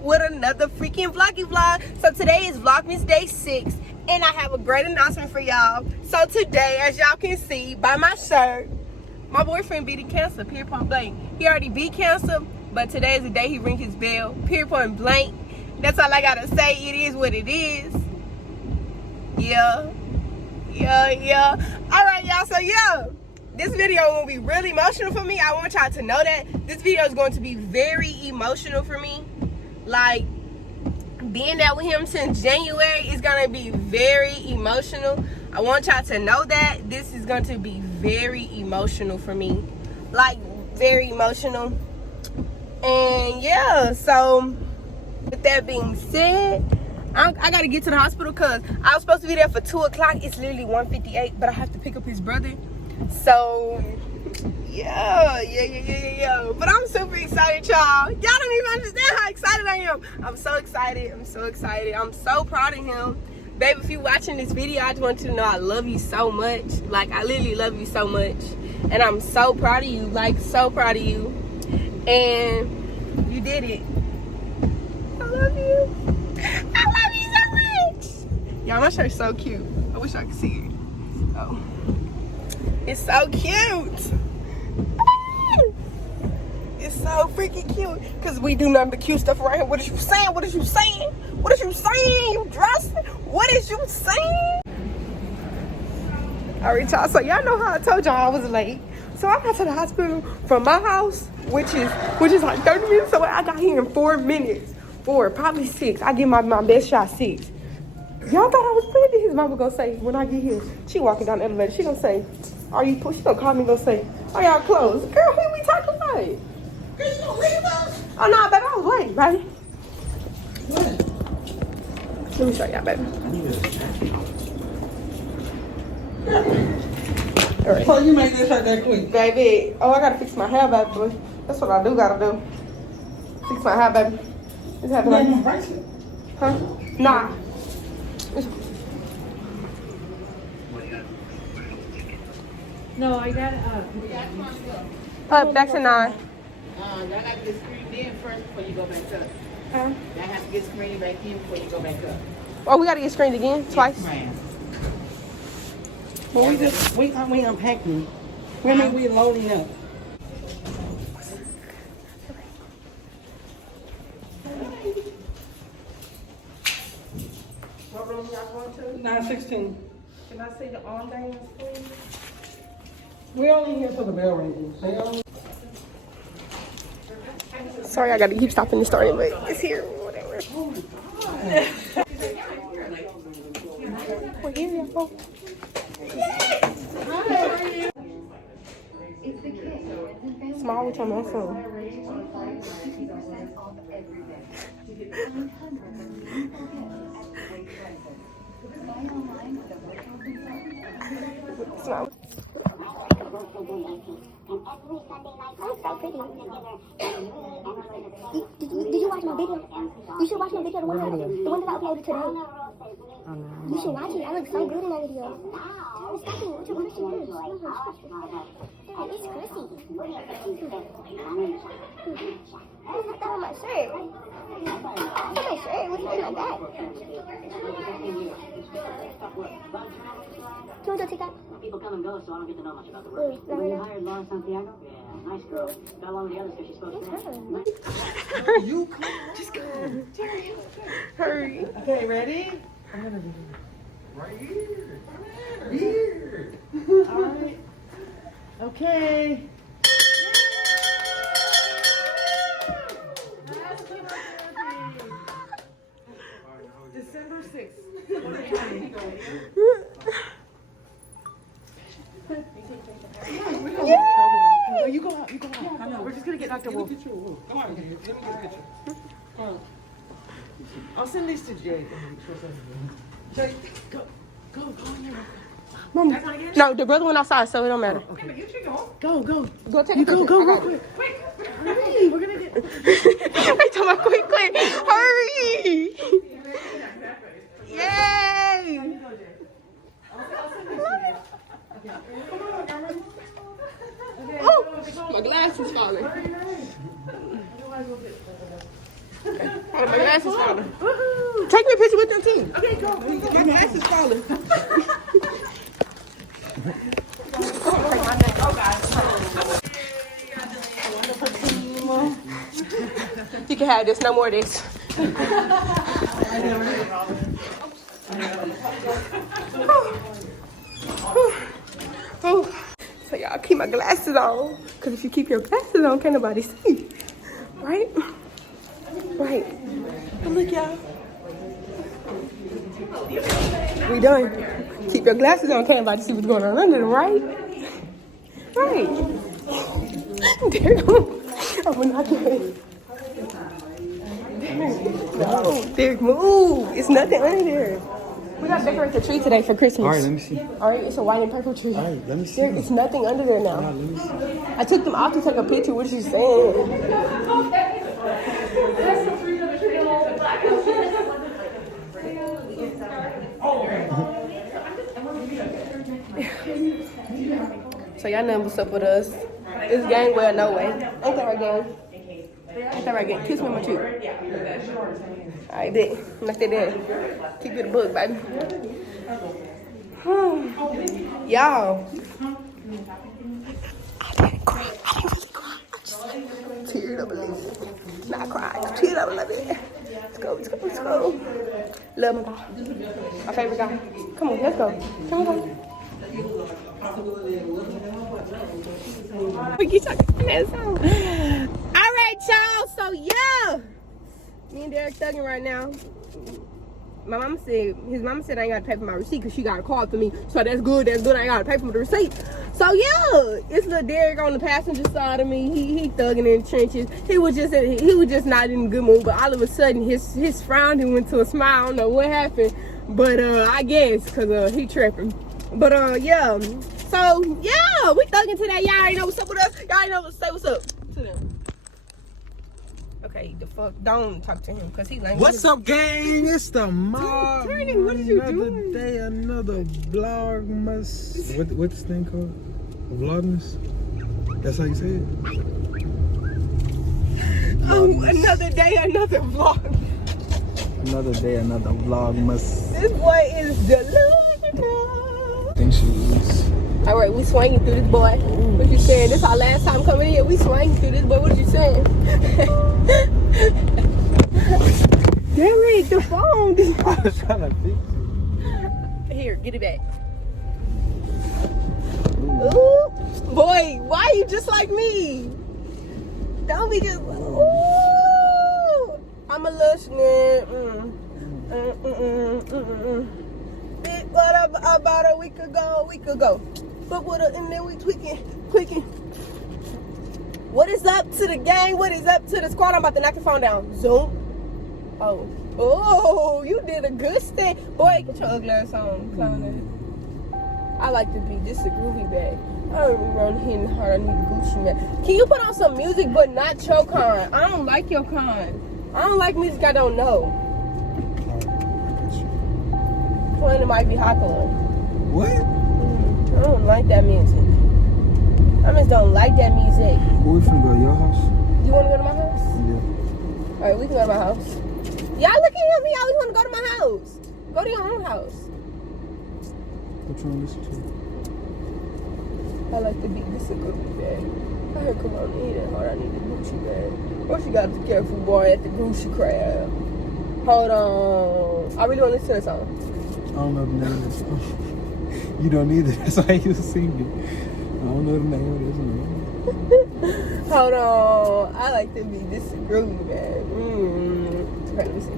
with another freaking vlog. So today is Vlogmas Day 6, and I have a great announcement for y'all. So today, as y'all can see by my shirt, my boyfriend beat cancer, period point blank. He already beat cancer, but today is the day he rings his bell, period point blank. That's all I gotta say. It is what it is. Yeah. All right, y'all. So yeah, this video will be really emotional for me. I want y'all to know that this video is going to be very emotional for me. Like, being there with him since January is gonna be very emotional. I want y'all to know that this is going to be very emotional for me. Like, very emotional. And yeah, so with that being said, I gotta get to the hospital because I was supposed to be there for 2 o'clock. It's literally 1:58, but I have to pick up his brother. So yeah. But I'm super excited, y'all. Y'all don't even understand how excited I am. I'm so excited. I'm so proud of him. Babe, if you're watching this video, I just want you to know I love you so much. Like, I literally love you so much. And I'm so proud of you. Like, so proud of you. And you did it. I love you. I love you so much. Y'all, my shirt's so cute. I wish I could see it. Oh. It's so cute. It's so freaking cute. Because we do nothing but cute stuff around here. What is you saying? What is you saying? What is you saying? You dressed? What is you saying? Alright, y'all. So y'all know how I told y'all I was late. So I got to the hospital from my house, which is like 30 minutes away. I got here in 4 minutes. 4, probably 6. I give my best shot 6. Y'all thought I was playing. His mama gonna say when I get here. She walking down the elevator. She gonna say, "Are you?" She gonna call me. Gonna say, "Are y'all closed?" Girl, who we talking about? Girl, you gonna leave us? Oh no, baby, I was late, baby. What? Let me show y'all, baby. All right. So you made this shirt that quick, baby? Oh, I gotta fix my hair, baby. That's what I do. Gotta do. Fix my hair, baby. It's happening. Huh? Nah. No, I got Back to 9. Y'all got to get screened in first before you go back up. Huh? Y'all have to get screened back in before you go back up. Oh, we gotta get screened again? Twice? Yes, ma'am. Well, we unpacking. We loading up. What room y'all going to? 9:16. Can I see the arm dance, please? We only here for the bell ringing. Sorry, I gotta keep stopping the story, but it's here. Whatever. Oh my God. We're here, y'all. Small, we talking about phone. Small. I'm so pretty. Did you watch my video? You should watch my video, the one that I uploaded today. You should watch it. I look so good in that video. It's nothing. What you Chrissy is? It's Chrissy. What's that on my shirt? What's on my shirt? What's on my back? Do you want to go take that? People come and go, so I don't get to know much about the work. When you hired Laura Santiago? Yeah, nice girl. Got along with the others because she's supposed to. You come. Just go. Hurry. Okay, ready? I'm gonna do right here. All right. Okay. December 6th. No, you go out. I know. We're just gonna get Dr. Wolf. Come on, let me get a picture. I'll send these to Jay. Jay, go. Mom. No, the brother went outside, so it don't matter. Okay, but you should go. Go. Go take a You picture. go I real got it. quick. Hurry, we're gonna get. We talking about quick. Hurry. Yay. Oh, my glass is falling. Okay. Hold Oh, my glasses falling. Take me a picture with them too. Okay, go. My glasses falling. You can have this, no more of this. So y'all keep my glasses on, cause if you keep your glasses on, can't nobody see, right? Right. But look, y'all. We done. Keep your glasses on, can't nobody see what's going on under them, right? Right. There you go. I'm gonna knock your head. No, Derek, move. It's nothing under there. We gotta decorate the tree today for Christmas. All right, let me see. All right, it's a white and purple tree. All right, let me see. Derek, it's nothing under there now. All right, let me see. I took them off to take a picture. What you saying? So y'all know what's up with us. It's gang well, no way. Ain't that right, gang? Ain't that right, gang? Kiss me on my cheek. Alright, bet. Like that there. Keep it a book, baby. Y'all. I didn't cry. I didn't really cry. I just teared up a little bit. Not crying. I teared up a little bit. Let's go, let's go, let's go. Love my guy. My favorite guy. Come on, let's go. Come on. We talking that song. Alright, y'all. So yeah. Me and Derek thugging right now. My mama said, his mama said I ain't gotta pay for my receipt because she got a card for me. So that's good, I ain't gotta pay for the receipt. So yeah, it's little Derek on the passenger side of me. He thugging in the trenches. He was just not in a good mood, but all of a sudden his frown, he went to a smile. I don't know what happened, but I guess because he tripping. But yeah. So yeah, we thugging today. Y'all already know what's up with us. Y'all already know say what's up to them. Okay, the fuck, don't talk to him because he's like. What's up, gang? It's the mob. Tony, what did you do? Another day, another vlogmas. What's this thing called? Vlogmas? That's how you say it? Another day, another vlog. Another day, another vlogmas. This boy is delusional. I think she is. All right, we swinging through this boy. What you saying? This our last time coming here. We swinging through this boy. What you saying? Derek, the phone. I was trying to fix it. Here, get it back. Ooh, boy, why you just like me? Don't be just. Ooh, I'm a listener. What about a week ago? But what and then we tweaking. What is up to the gang? What is up to the squad? I'm about to knock the phone down. Zoom. Oh, you did a good thing. Boy, get your ugly ass on, clown. I like the beat. This is a groovy bag. I don't even run hitting hard. I need a Gucci man. Can you put on some music, but not your kind? I don't like your kind. I don't like music I don't know. Playing it might be Hawthorne. What? I don't like that music. I just don't like that music. We finna go to your house? You want to go to my house? Yeah. Alright, we can go to my house. Y'all look at him. He always want to go to my house. Go to your own house. What you want to listen to? I like the beat. This is a good bag. I heard come on in that hard. I need the Gucci bag. What you got to be careful, boy, at the Gucci crab. Hold on. I really want to listen to that song. I don't know the name of this song. You don't either. That's why you sing it. I don't know the name of this one. Hold on. I like the beat. This is groovy, man. Okay, let me see.